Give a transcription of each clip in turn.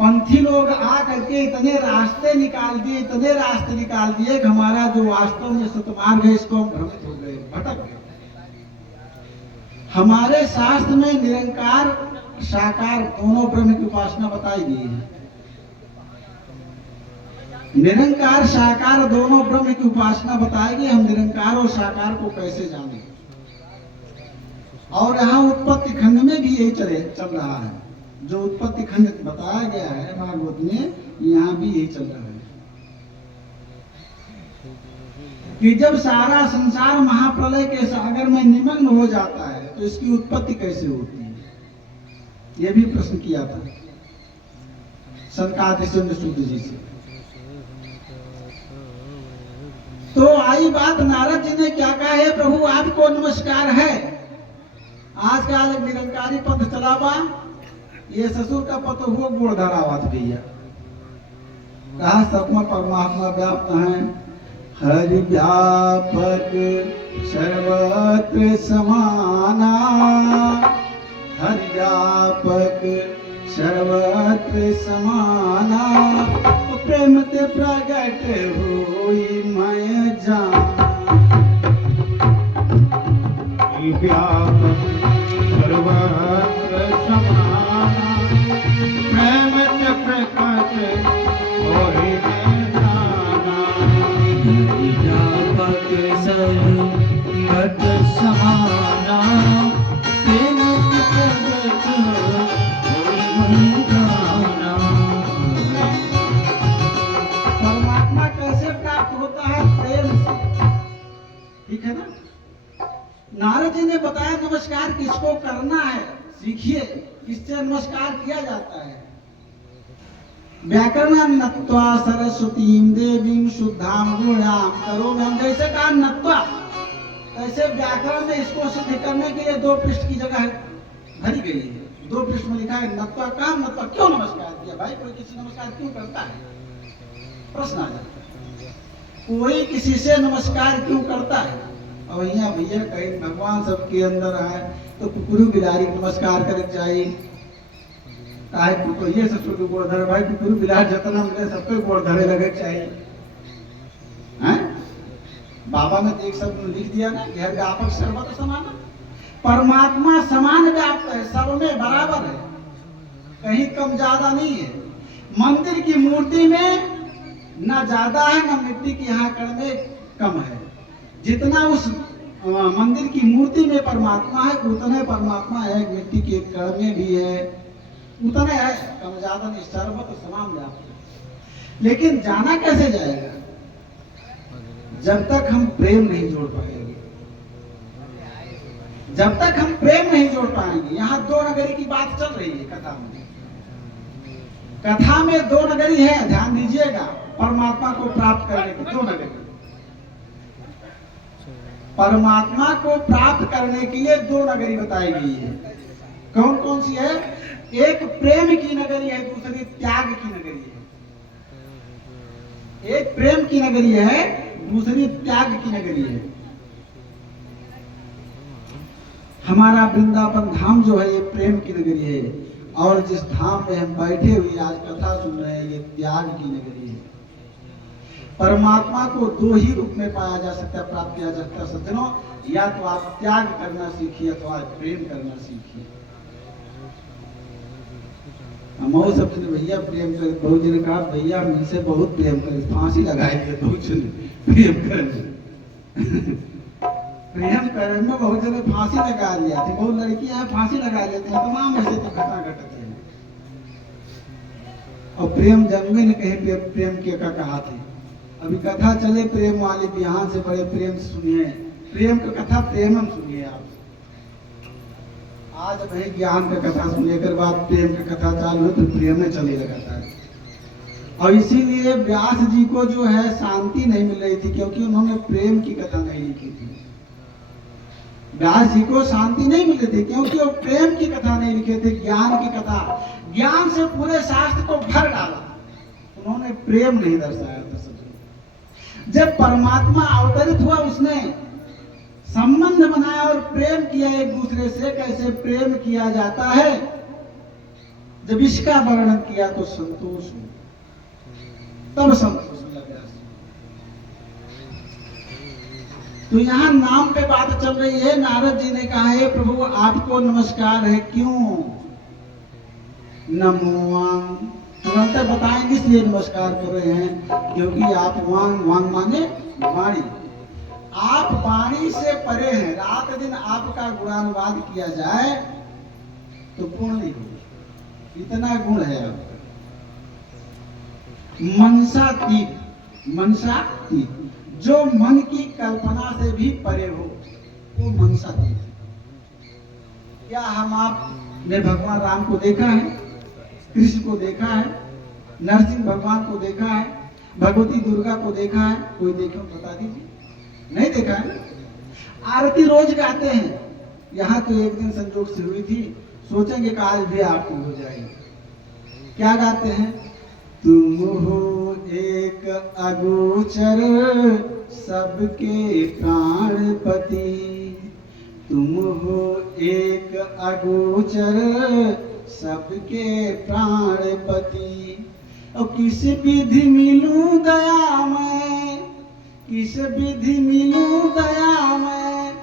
पंथी लोग आ करके इतने रास्ते निकाल दिए कि हमारा जो वास्तव में सतमार्ग है इसको हम भ्रमित हो गए, भटक गए। हमारे शास्त्र में निरंकार साकार दोनों ब्रह्म की उपासना बताई गई है। निरंकार साकार दोनों ब्रह्म की उपासना बताई गई। हम निरंकार और साकार को कैसे जाने? और यहाँ उत्पत्ति खंड में भी यही चल रहा है। जो उत्पत्ति खंड बताया गया है भागवत में, यहाँ भी यही चल रहा है कि जब सारा संसार महाप्रलय के सागर में निमग्न हो जाता है तो इसकी उत्पत्ति कैसे होती है? यह भी प्रश्न किया था सनकादिशेन्द्र सूत जी से। तो आई बात, नारद जी ने क्या कहा है, प्रभु आपको नमस्कार है। आजकल एक निरंकारी पद चला बा, ये ससुर का पद हुआ गोड़ धरावत भैया। कहा सतमा परमात्मा व्याप्त है, हरि व्यापक सर्वत्र समाना, हरि व्यापक सर्वत्र समाना, प्रेम ते प्रगट होई मैं जान। व्यापक सर्वत्र समाना, प्रेम ते प्रगट होई मैं जाना। हरि व्यापक सर्वत्र समाना, प्रेम ते प्रगट होई मैं जाना। परमात्मा कैसे प्राप्त होता है? प्रेम से। ठीक है ना? नारद जी ने बताया नमस्कार किसको करना है, सीखिए किससे नमस्कार किया जाता है। व्याकरण नत्वा सरस्वतीं देवीं शुद्धां गुणां करोमि। हम जैसे कहा नत्वा, ऐसे व्याकरण में इसको सिद्ध करने के लिए 2 पृष्ठ की जगह भरी गई है। 2 पृष्ठ में लिखा है नत्वा का नत्वा, क्यों नमस्कार किया भाई? कोई किसी नमस्कार क्यों करता है? प्रश्न आ जाता है, कोई किसी से नमस्कार क्यों करता है? और यहाँ भैया कहीं भगवान सबके अंदर है तो कुकुरू बिलारी नमस्कार करे चाहिए। काहे तो ये ससुर को गोड़ धरे भाई, कुकुरू बिलार जतना मिले सबके गोड़ धरे लगे चाहिए। हैं? बाबा ने एक शब्द लिख दिया ना, यह व्यापक सर्वत्र समान। परमात्मा समान व्याप्त है, सब में बराबर है, कहीं कम ज्यादा नहीं है। मंदिर की मूर्ति में न ज्यादा है न मिट्टी की यहाँ कण में कम है। जितना उस मंदिर की मूर्ति में परमात्मा है उतने परमात्मा है मिट्टी के कण में भी है, उतने है, कम ज्यादा नहीं, सर्वत्र समान व्याप्त है। लेकिन जाना कैसे जाएगा? जब तक हम प्रेम नहीं जोड़ पाएंगे, जब तक हम प्रेम नहीं जोड़ पाएंगे। यहाँ 2 नगरी की बात चल रही है कथा में। कथा में 2 नगरी है, ध्यान दीजिएगा। परमात्मा को प्राप्त करने की 2 नगरी, परमात्मा को प्राप्त करने के लिए 2 नगरी बताई गई है। कौन कौन सी है? एक प्रेम की नगरी है, दूसरी त्याग की नगरी है। एक प्रेम की नगरी है, दूसरी त्याग की नगरी है। हमारा वृंदावन धाम जो है ये प्रेम की नगरी है, और जिस धाम में हम बैठे हुए आज कथा सुन रहे हैं ये त्याग की नगरी है। परमात्मा को 2 ही रूप में पाया जा सकता है, प्राप्त किया जा सकता है सज्जनों। या तो आप त्याग करना सीखिए अथवा प्रेम करना सीखिए। हम सब ने भैया प्रेम कर, बहुत जन कहा भैया मुझसे बहुत प्रेम करे, फांसी लगाएंगे बहुत जन प्रेम करने प्रेम करने में बहुत जगह फांसी लगा लिया थी। बहुत लड़कियां हैं फांसी लगा लेते हैं, तमाम ऐसे तो घटना घटते हैं। और प्रेम जन्मे ने कहे प्रेम के का कहा थे। अभी कथा चले प्रेम वाले भी, यहाँ से बड़े प्रेम से सुनिए, प्रेम का कथा प्रेमम सुनिए आप। आज भाई ज्ञान का कथा सुनने के बाद प्रेम का कथा चालू हो तो प्रेम में चले लगाता है। और इसीलिए व्यास जी को जो है शांति नहीं मिल रही थी, क्योंकि उन्होंने प्रेम की कथा नहीं लिखी थी। व्यास जी को शांति नहीं मिल रही थी क्योंकि वो प्रेम की कथा नहीं लिखे थे, ज्ञान की कथा। ज्ञान से पूरे शास्त्र को भर डाला, उन्होंने प्रेम नहीं दर्शाया था। जब परमात्मा अवतरित हुआ उसने संबंध बनाया और प्रेम किया एक दूसरे से। कैसे प्रेम किया जाता है जब इसका वर्णन किया तो संतोष हुआ, तब संतोष लगा। तो यहाँ नाम पे बात चल रही है। नारद जी ने कहा है प्रभु आपको नमस्कार है, क्यों? नमो वांग, तुरंत बताएंगे इसलिए नमस्कार कर रहे हैं, क्योंकि आप वांग, वांग माने वाणी, आप वाणी से परे हैं। रात दिन आपका गुणानुवाद किया जाए तो पूर्ण नहीं होगा, इतना गुण है आपका। मनसातीत, मनसातीत, जो मन की कल्पना से भी परे हो, वो मनसातीत है। क्या हम आपने भगवान राम को देखा है, कृष्ण को देखा है, नरसिंह भगवान को देखा है, भगवती दुर्गा को देखा है? कोई देखे बता दीजिए, नहीं देखा है ना। आरती रोज गाते हैं, यहाँ तो एक दिन संजोग से हुई थी, सोचेंगे कि आज भी आपको हो जाएगी। क्या गाते हैं? तुम हो एक अगोचर सबके प्राणपति, तुम हो एक अगोचर सबके प्राणपति। और किस विधि मिलूं दया में, किस विधि मिलूं दया में,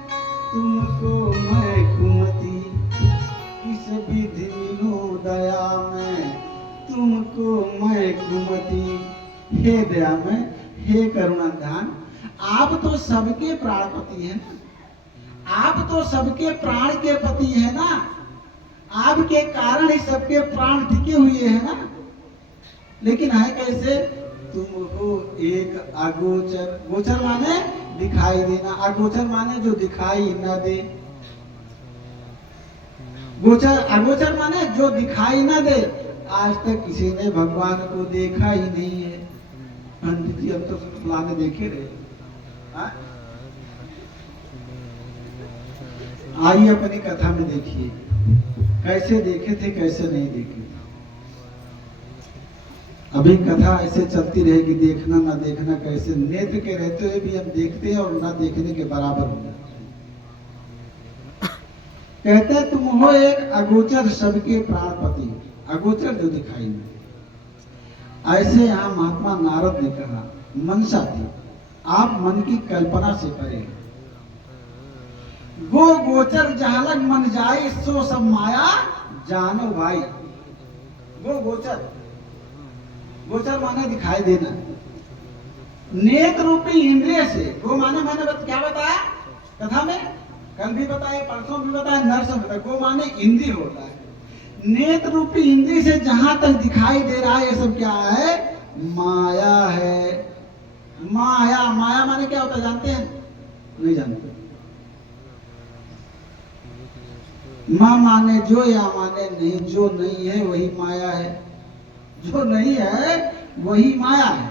तुमको मैं कुमति, किस विधि मिलूं दया में, तुमको मैं कुमति। हे दया में, हे करुणाधान, आप तो सबके प्राणपति हैं ना, आप तो सबके प्राण के पति है ना, आपके कारण ही सबके प्राण टिके हुए हैं ना। लेकिन है कैसे? तुम हो एक अगोचर, गोचर माने दिखाई देना, अगोचर माने जो दिखाई न दे। गोचर, अगोचर माने जो दिखाई न दे। आज तक किसी ने भगवान को देखा ही नहीं है। पंडित जी अब तो फलाने देखे रहे। आइए अपनी कथा में देखिए कैसे देखे थे, कैसे नहीं देखे। अभी कथा ऐसे चलती रहेगी, देखना ना देखना कैसे, नेत्र के रहते हुए भी हम देखते हैं और ना देखने के बराबर हो जाते हैं। कहते तुम हो एक अगोचर सबके प्राणपति, अगोचर जो दिखाई नहीं। ऐसे यहाँ महात्मा नारद ने कहा मनसा थी, आप मन की कल्पना से परे। गो गोचर जहां लग मन जाए, सो सब माया जानो भाई। गो गोचर, गोचर माने दिखाई देना। नेत्र रूपी इंद्रिय से, गो माने मैंने क्या बताया कथा में, कल भी बताया, परसों भी बताया, नरसों बताया। गो माने इंद्रिय होता है। नेत्र रूपी इंद्रिय से जहां तक दिखाई दे रहा है ये सब क्या है? माया है। माया, माया माने क्या होता है जानते हैं? नहीं जानते। माँ माने जो, या माने नहीं, जो नहीं है वही माया है, जो नहीं है वही माया है।